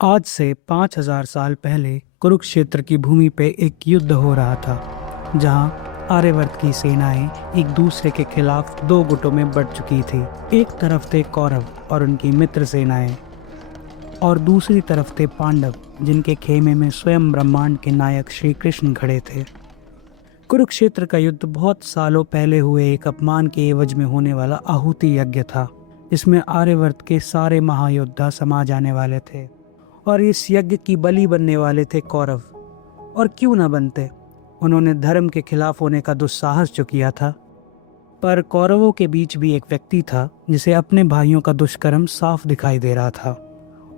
आज से 5000 साल पहले कुरुक्षेत्र की भूमि पे एक युद्ध हो रहा था, जहां आर्यवर्त की सेनाएं एक दूसरे के खिलाफ दो गुटों में बढ़ चुकी थी। एक तरफ थे कौरव और उनकी मित्र सेनाएं, और दूसरी तरफ थे पांडव, जिनके खेमे में स्वयं ब्रह्मांड के नायक श्री कृष्ण खड़े थे। कुरुक्षेत्र का युद्ध बहुत सालों पहले हुए एक अपमान के एवज में होने वाला आहुति यज्ञ था, जिसमें आर्यवर्त के सारे महायोद्धा समा जाने वाले थे। और इस यज्ञ की बलि बनने वाले थे कौरव। और क्यों न बनते, उन्होंने धर्म के खिलाफ होने का दुस्साहस जो किया था। पर कौरवों के बीच भी एक व्यक्ति था जिसे अपने भाइयों का दुष्कर्म साफ दिखाई दे रहा था,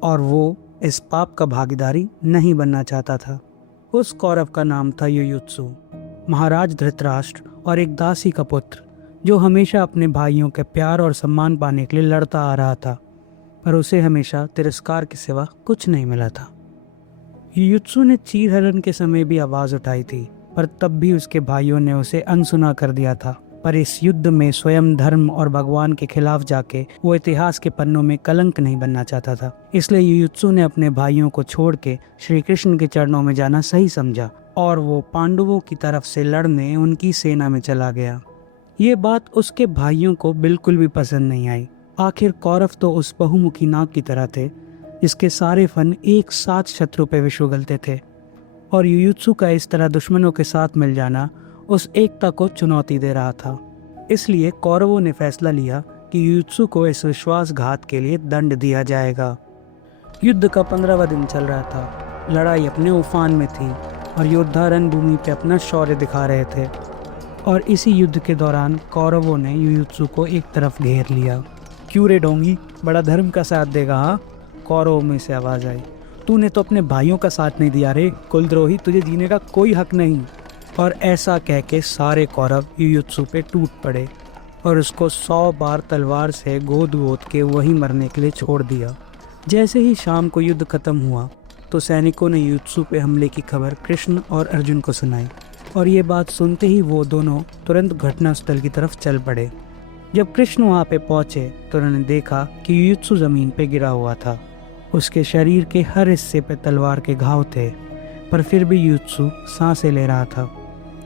और वो इस पाप का भागीदारी नहीं बनना चाहता था। उस कौरव का नाम था युयुत्सु, महाराज धृतराष्ट्र और एक दासी का पुत्र, जो हमेशा अपने भाइयों के प्यार और सम्मान पाने के लिए लड़ता आ रहा था, पर उसे हमेशा तिरस्कार के सिवा कुछ नहीं मिला था। युयुत्सु ने चीरहरण के समय भी आवाज उठाई थी, पर तब भी उसके भाइयों ने उसे अनसुना कर दिया था। पर इस युद्ध में स्वयं धर्म और भगवान के खिलाफ जाके वो इतिहास के पन्नों में कलंक नहीं बनना चाहता था। इसलिए युयुत्सु ने अपने भाइयों को छोड़ के श्री कृष्ण के चरणों में जाना सही समझा, और वो पांडवों की तरफ से लड़ने उनकी सेना में चला गया। ये बात उसके भाइयों को बिल्कुल भी पसंद नहीं आई। आखिर कौरव तो उस बहुमुखी नाग की तरह थे, जिसके सारे फन एक साथ शत्रु पे विष उगलते थे, और युयुत्सु का इस तरह दुश्मनों के साथ मिल जाना उस एकता को चुनौती दे रहा था। इसलिए कौरवों ने फैसला लिया कि युयुत्सु को इस विश्वासघात के लिए दंड दिया जाएगा। युद्ध का 15वां दिन चल रहा था। लड़ाई अपने उफान में थी और योद्धा रणभूमि पे अपना शौर्य दिखा रहे थे। और इसी युद्ध के दौरान कौरवों ने युयुत्सु को एक तरफ घेर लिया। क्यों रे डोंगी, बड़ा धर्म का साथ देगा? हाँ, कौरवों में से आवाज आई। तूने तो अपने भाइयों का साथ नहीं दिया रे कुलद्रोही, तुझे जीने का कोई हक नहीं। और ऐसा कह के सारे कौरव युयुत्सु पे टूट पड़े और उसको 100 बार तलवार से गोद गोद के वहीं मरने के लिए छोड़ दिया। जैसे ही शाम को युद्ध खत्म हुआ तो सैनिकों ने युयुत्सु पे हमले की खबर कृष्ण और अर्जुन को सुनाई, और ये बात सुनते ही वो दोनों तुरंत घटनास्थल की तरफ चल पड़े। जब कृष्ण वहाँ पे पहुंचे तो उन्होंने देखा कि युयुत्सु जमीन पे गिरा हुआ था। उसके शरीर के हर हिस्से पे तलवार के घाव थे, पर फिर भी युयुत्सु सांसें ले रहा था।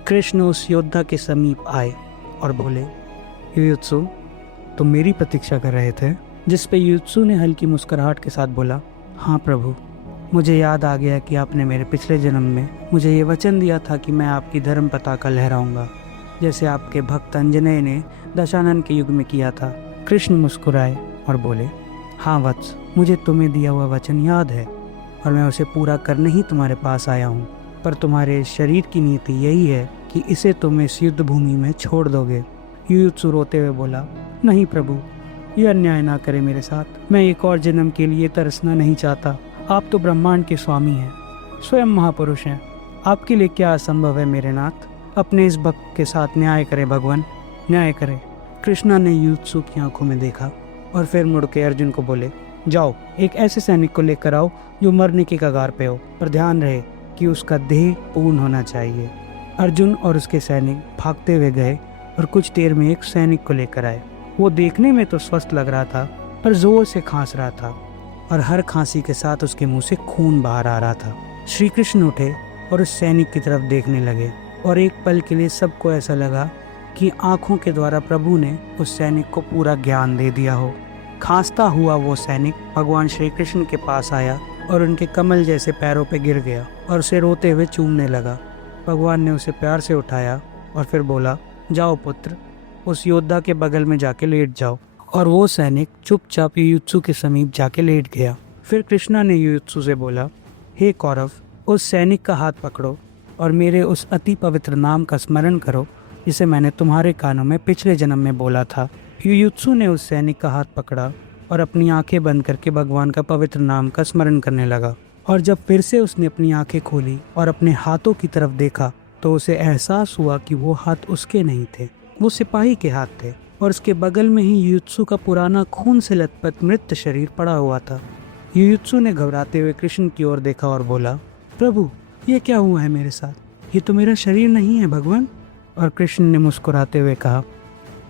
कृष्ण उस योद्धा के समीप आए और बोले, युयुत्सु, तुम मेरी प्रतीक्षा कर रहे थे? जिस पे युयुत्सु ने हल्की मुस्कुराहट के साथ बोला, हाँ प्रभु, मुझे याद आ गया कि आपने मेरे पिछले जन्म में मुझे ये वचन दिया था कि मैं आपकी धर्म पताका लहराऊंगा, जैसे आपके भक्त अंजनेय ने दशानन के युग में किया था। कृष्ण मुस्कुराए और बोले, हाँ वत्स, मुझे तुम्हें दिया हुआ वचन याद है और मैं उसे पूरा करने ही तुम्हारे पास आया हूँ। पर तुम्हारे शरीर की नीति यही है कि इसे तुम इस युद्ध भूमि में छोड़ दोगे। युयुत्सु रोते हुए बोला, नहीं प्रभु, यह अन्याय ना करे मेरे साथ। मैं एक और जन्म के लिए तरसना नहीं चाहता। आप तो ब्रह्मांड के स्वामी हैं, स्वयं महापुरुष हैं। आपके लिए क्या असंभव है मेरे नाथ? अपने इस भक्त के साथ न्याय करे भगवान, न्याय करे। कृष्णा ने युयुत्सु की आंखों में देखा और फिर मुड़ के अर्जुन को बोले, जाओ एक ऐसे सैनिक को लेकर आओ जो मरने की कगार पे हो, पर ध्यान रहे कि उसका देह पूर्ण होना चाहिए। अर्जुन और उसके सैनिक भागते हुए गए और कुछ देर में एक सैनिक को लेकर आए। वो देखने में तो स्वस्थ लग रहा था, पर जोर से खांस रहा था और हर खांसी के साथ उसके मुंह से खून बाहर आ रहा था। श्री कृष्ण उठे और उस सैनिक की तरफ देखने लगे, और एक पल के लिए सबको ऐसा लगा कि आंखों के द्वारा प्रभु ने उस सैनिक को पूरा ज्ञान दे दिया हो। खांसता हुआ वो सैनिक भगवान श्री कृष्ण के पास आया और उनके कमल जैसे पैरों पे गिर गया और उसे रोते हुए चूमने लगा। भगवान ने उसे प्यार से उठाया और फिर बोला, जाओ पुत्र, उस योद्धा के बगल में जाके लेट जाओ। और वो सैनिक चुपचाप युयुत्सु के समीप जाके लेट गया। फिर कृष्णा ने युयुत्सु से बोला, हे कौरव, उस सैनिक का हाथ पकड़ो और मेरे उस अति पवित्र नाम का स्मरण करो जिसे मैंने तुम्हारे कानों में पिछले जन्म में बोला था। युयुत्सु ने उस सैनिक का हाथ पकड़ा और अपनी आंखें बंद करके भगवान का पवित्र नाम का स्मरण करने लगा। और जब फिर से उसने अपनी आंखें खोली और अपने हाथों की तरफ देखा तो उसे एहसास हुआ कि वो हाथ उसके नहीं थे, वो सिपाही के हाथ थे, और उसके बगल में ही युयुत्सु का पुराना खून से लथपथ मृत शरीर पड़ा हुआ था। युयुत्सु ने घबराते हुए कृष्ण की ओर देखा और बोला, प्रभु, ये क्या हुआ है मेरे साथ? ये तो मेरा शरीर नहीं है भगवान। और कृष्ण ने मुस्कुराते हुए कहा,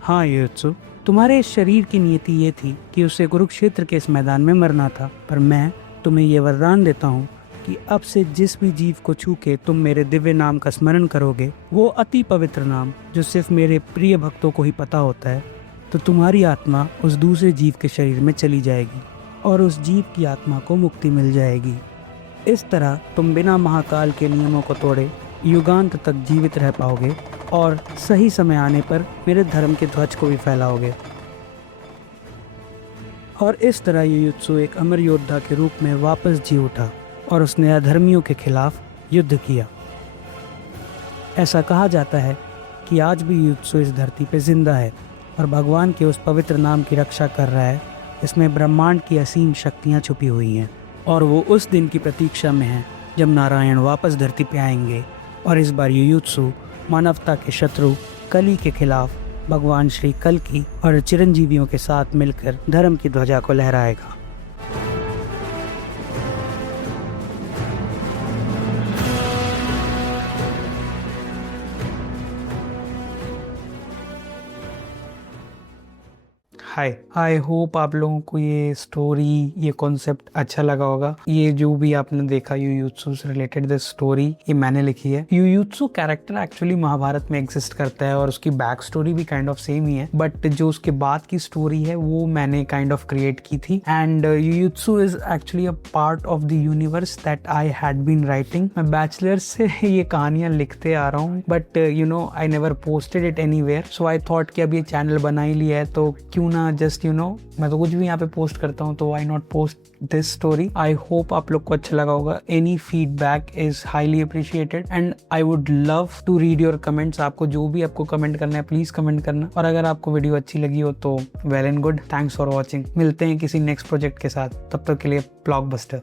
हाँ युयुत्सु, तुम्हारे इस शरीर की नियति ये थी कि उसे कुरुक्षेत्र के इस मैदान में मरना था, पर मैं तुम्हें ये वरदान देता हूँ कि अब से जिस भी जीव को छू के तुम मेरे दिव्य नाम का स्मरण करोगे, वो अति पवित्र नाम जो सिर्फ मेरे प्रिय भक्तों को ही पता होता है, तो तुम्हारी आत्मा उस दूसरे जीव के शरीर में चली जाएगी और उस जीव की आत्मा को मुक्ति मिल जाएगी। इस तरह तुम बिना महाकाल के नियमों को तोड़े युगांत तक जीवित रह पाओगे और सही समय आने पर मेरे धर्म के ध्वज को भी फैलाओगे। और इस तरह युयुत्सु एक अमर योद्धा के रूप में वापस जी उठा और उसने अधर्मियों के खिलाफ युद्ध किया। ऐसा कहा जाता है कि आज भी युयुत्सु इस धरती पर जिंदा है और भगवान के उस पवित्र नाम की रक्षा कर रहा है, इसमें ब्रह्मांड की असीम शक्तियाँ छुपी हुई हैं। और वो उस दिन की प्रतीक्षा में है जब नारायण वापस धरती पे आएंगे और इस बार युयुत्सु मानवता के शत्रु कली के खिलाफ भगवान श्री कल्कि और चिरंजीवियों के साथ मिलकर धर्म की ध्वजा को लहराएगा। हाय, आई होप आप लोगों को ये स्टोरी, ये कॉन्सेप्ट अच्छा लगा होगा। ये जो भी आपने देखा युयुत्सु से रिलेटेड दिस स्टोरी, ये मैंने लिखी है। युयुत्सु कैरेक्टर एक्चुअली महाभारत में एग्जिस्ट करता है और उसकी बैक स्टोरी भी काइंड ऑफ सेम ही है, बट जो उसके बाद की स्टोरी है वो मैंने काइंड ऑफ क्रिएट की थी। And Yuyutsu is actually a part of the universe that I had been writing. मैं बैचलर से ये कहानियां लिखते आ रहा हूँ, but I never posted it anywhere. So I thought कि अब ये चैनल बना ही लिया है तो क्यों ना जस्ट मैं तो कुछ भी यहाँ पे पोस्ट करता हूँ, तो why not post this story. I hope आप लोग को अच्छा लगा होगा। Any feedback is highly appreciated and I would love to read your comments. आपको जो भी आपको कमेंट करना है प्लीज कमेंट करना, और अगर आपको वीडियो अच्छी लगी हो तो well and good. Thanks for watching. मिलते हैं किसी नेक्स्ट प्रोजेक्ट के साथ, तब तक के लिए ब्लॉकबस्टर।